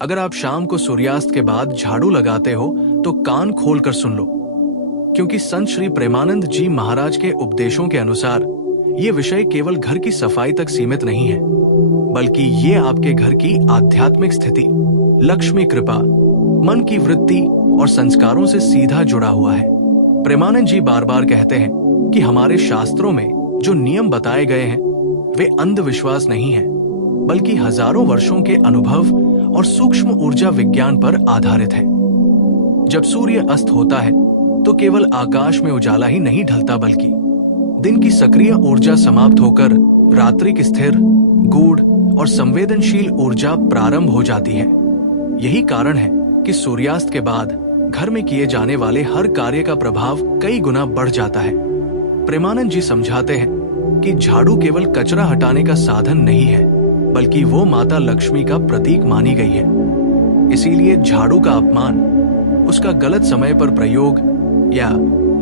अगर आप शाम को सूर्यास्त के बाद झाड़ू लगाते हो तो कान खोलकर सुन लो, क्योंकि संत श्री प्रेमानंद जी महाराज के उपदेशों के अनुसार ये विषय केवल घर की सफाई तक सीमित नहीं है, बल्कि ये आपके घर की आध्यात्मिक स्थिति, लक्ष्मी कृपा, मन की वृत्ति और संस्कारों से सीधा जुड़ा हुआ है। प्रेमानंद जी बार बार कहते हैं कि हमारे शास्त्रों में जो नियम बताए गए हैं वे अंधविश्वास नहीं है, बल्कि हजारों वर्षों के अनुभव और सूक्ष्म ऊर्जा विज्ञान पर आधारित है। जब सूर्य अस्त होता है तो केवल आकाश में उजाला ही नहीं ढलता, बल्कि दिन की सक्रिय ऊर्जा समाप्त होकर रात्रि की स्थिर, गूढ़ और संवेदनशील ऊर्जा प्रारंभ हो जाती है। यही कारण है कि सूर्यास्त के बाद घर में किए जाने वाले हर कार्य का प्रभाव कई गुना बढ़ जाता है। प्रेमानंद जी समझाते हैं कि झाड़ू केवल कचरा हटाने का साधन नहीं है, बल्कि वो माता लक्ष्मी का प्रतीक मानी गई है। इसीलिए झाड़ू का अपमान, उसका गलत समय पर प्रयोग या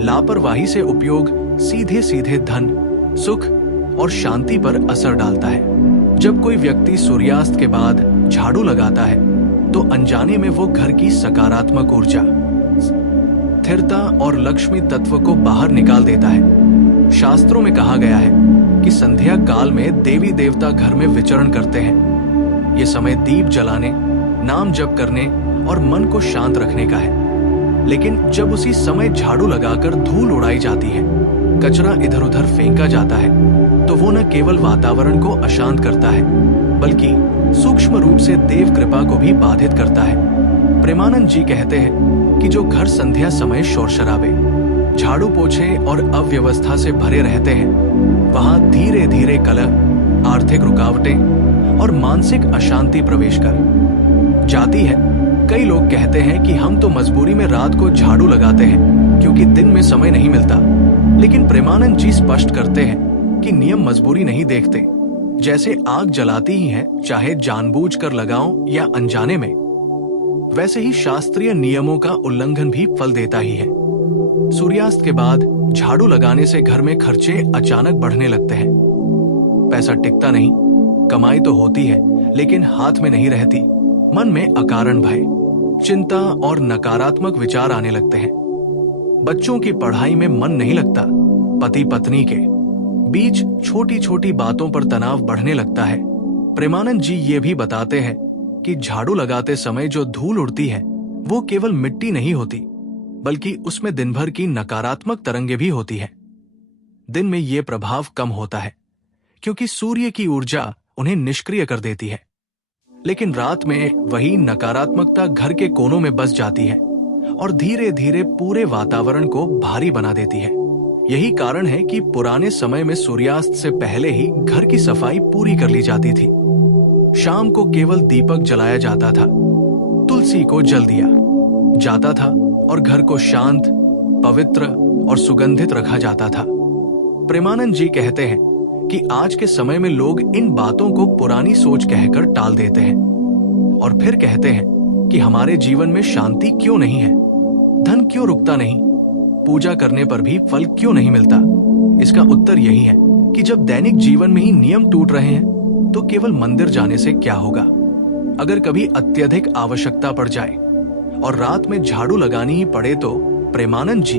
लापरवाही से उपयोग सीधे सीधे धन, सुख और शांति पर असर डालता है। जब कोई व्यक्ति सूर्यास्त के बाद झाड़ू लगाता है तो अनजाने में वो घर की सकारात्मक ऊर्जा, स्थिरता और लक्ष्मी तत्व को बाहर निकाल देता है। शास्त्रों में कहा गया है कि संध्या काल में देवी देवता घर में विचरण करते हैं। ये समय दीप जलाने, नाम जप करने और मन को शांत रखने का है। लेकिन जब उसी समय झाड़ू लगाकर धूल उड़ाई जाती है, कचरा इधर उधर फेंका जाता है, तो वो न केवल वातावरण को अशांत करता है, बल्कि सूक्ष्म रूप से देव कृपा को भी बाधित करता है। प्रेमानंद जी कहते हैं कि जो घर संध्या समय शोर शराबे, झाड़ू पोछे और अव्यवस्था से भरे रहते हैं, वहां धीरे धीरे कलह, आर्थिक रुकावटें और मानसिक अशांति प्रवेश कर जाती है। कई लोग कहते हैं कि हम तो मजबूरी में रात को झाड़ू लगाते हैं क्योंकि दिन में समय नहीं मिलता, लेकिन प्रेमानंद जी स्पष्ट करते हैं कि नियम मजबूरी नहीं देखते। जैसे आग जलाती ही है, चाहे जानबूझकर लगाओ या अनजाने में, वैसे ही शास्त्रीय नियमों का उल्लंघन भी फल देता ही है। सूर्यास्त के बाद झाड़ू लगाने से घर में खर्चे अचानक बढ़ने लगते हैं। पैसा टिकता नहीं, कमाई तो होती है लेकिन हाथ में नहीं रहती। मन में अकारण भय, चिंता और नकारात्मक विचार आने लगते हैं। बच्चों की पढ़ाई में मन नहीं लगता। पति पत्नी के बीच छोटी छोटी बातों पर तनाव बढ़ने लगता है। प्रेमानंद जी ये भी बताते हैं कि झाड़ू लगाते समय जो धूल उड़ती है वो केवल मिट्टी नहीं होती, बल्कि उसमें दिन भर की नकारात्मक तरंगें भी होती है। दिन में ये प्रभाव कम होता है क्योंकि सूर्य की ऊर्जा उन्हें निष्क्रिय कर देती है, लेकिन रात में वही नकारात्मकता घर के कोनों में बस जाती है और धीरे धीरे पूरे वातावरण को भारी बना देती है। यही कारण है कि पुराने समय में सूर्यास्त से पहले ही घर की सफाई पूरी कर ली जाती थी। शाम को केवल दीपक जलाया जाता था, तुलसी को जल दिया जाता था और घर को शांत, पवित्र और सुगंधित रखा जाता था। प्रेमानंद जी कहते हैं कि आज के समय में लोग इन बातों को पुरानी सोच कहकर टाल देते हैं और फिर कहते हैं कि हमारे जीवन में शांति क्यों नहीं है, धन क्यों रुकता नहीं, पूजा करने पर भी फल क्यों नहीं मिलता। इसका उत्तर यही है कि जब दैनिक जीवन में ही नियम टूट रहे हैं तो केवल मंदिर जाने से क्या होगा। अगर कभी अत्यधिक आवश्यकता पड़ जाए और रात में झाड़ू लगानी ही पड़े तो प्रेमानंद जी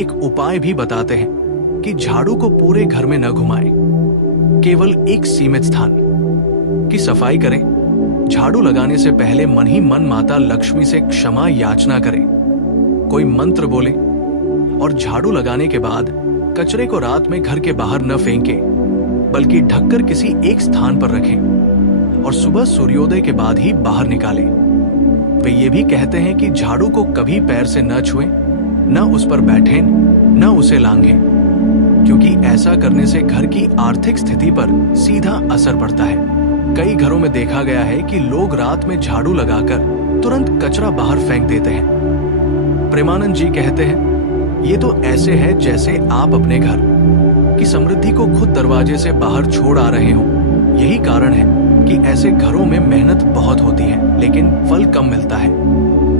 एक उपाय भी बताते हैं कि झाड़ू को पूरे घर में न घुमाएं, केवल एक सीमित स्थान की सफाई करें। झाड़ू लगाने से पहले मन ही मन माता लक्ष्मी से क्षमा याचना करें, कोई मंत्र बोले और झाड़ू लगाने के बाद कचरे को रात में घर के बाहर न फेंकें, बल्कि ढककर किसी एक स्थान पर रखें और सुबह सूर्योदय के बाद ही बाहर निकालें। वे ये भी कहते हैं कि झाड़ू को कभी पैर से न छुएं, न उस पर बैठें, न उसे लांघें, क्योंकि ऐसा करने से घर की आर्थिक स्थिति पर सीधा असर पड़ता है। कई घरों में देखा गया है कि लोग रात में झाड़ू लगाकर तुरंत कचरा बाहर फेंक देते हैं। प्रेमानंद जी कहते हैं, ये तो ऐसे है जैसे आप अपने घर की समृद्धि को खुद दरवाजे से बाहर छोड़ आ रहे हो। यही कारण है कि ऐसे घरों में मेहनत बहुत होती है लेकिन फल कम मिलता है।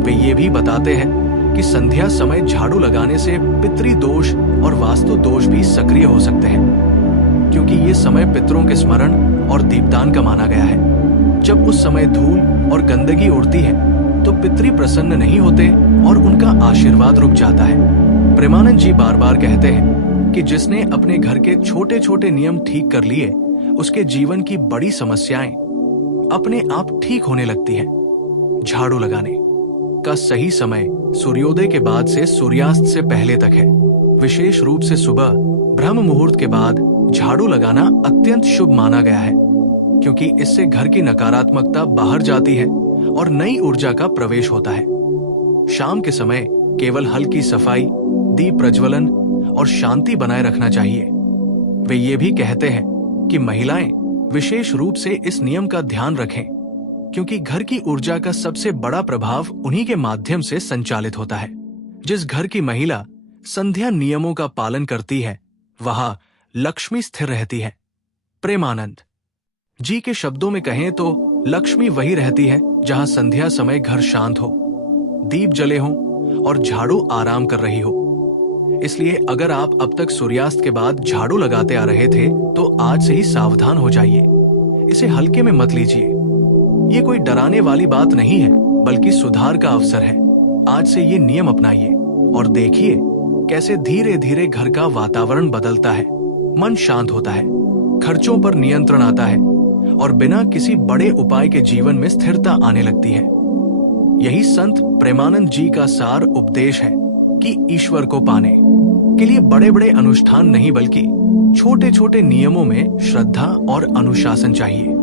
वे ये भी बताते हैं कि संध्या समय झाड़ू लगाने से पितृ दोष और वास्तु दोष भी सक्रिय हो सकते हैं, क्योंकि ये समय पितरों के स्मरण और दीपदान का माना गया है। जब उस समय धूल और गंदगी उड़ती है तो पितृ प्रसन्न नहीं होते और उनका आशीर्वाद रुक जाता है। प्रेमानंद जी बार बार कहते हैं कि जिसने अपने घर के छोटे छोटे नियम ठीक कर लिए, उसके जीवन की बड़ी समस्याएं अपने आप ठीक होने लगती हैं। झाड़ू लगाने का सही समय सूर्योदय के बाद से सूर्यास्त से पहले तक है। विशेष रूप से सुबह ब्रह्म मुहूर्त के बाद झाड़ू लगाना अत्यंत शुभ माना गया है, क्योंकि इससे घर की नकारात्मकता बाहर जाती है और नई ऊर्जा का प्रवेश होता है। शाम के समय केवल हल्की सफाई, दीप प्रज्वलन और शांति बनाए रखना चाहिए। वे ये भी कहते हैं कि महिलाएं विशेष रूप से इस नियम का ध्यान रखें, क्योंकि घर की ऊर्जा का सबसे बड़ा प्रभाव उन्हीं के माध्यम से संचालित होता है। जिस घर की महिला संध्या नियमों का पालन करती है, वहां लक्ष्मी स्थिर रहती है। प्रेमानंद जी के शब्दों में कहें तो लक्ष्मी वही रहती है जहां संध्या समय घर शांत हो, दीप जले हों और झाड़ू आराम कर रही हो। इसलिए अगर आप अब तक सूर्यास्त के बाद झाड़ू लगाते आ रहे थे तो आज से ही सावधान हो जाइए। इसे हल्के में मत लीजिए। ये कोई डराने वाली बात नहीं है, बल्कि सुधार का अवसर है। आज से ये नियम अपनाइए और देखिए कैसे धीरे धीरे घर का वातावरण बदलता है, मन शांत होता है, खर्चों पर नियंत्रण आता है और बिना किसी बड़े उपाय के जीवन में स्थिरता आने लगती है। यही संत प्रेमानंद जी का सार उपदेश है कि ईश्वर को पाने के लिए बड़े बड़े अनुष्ठान नहीं, बल्कि छोटे छोटे नियमों में श्रद्धा और अनुशासन चाहिए।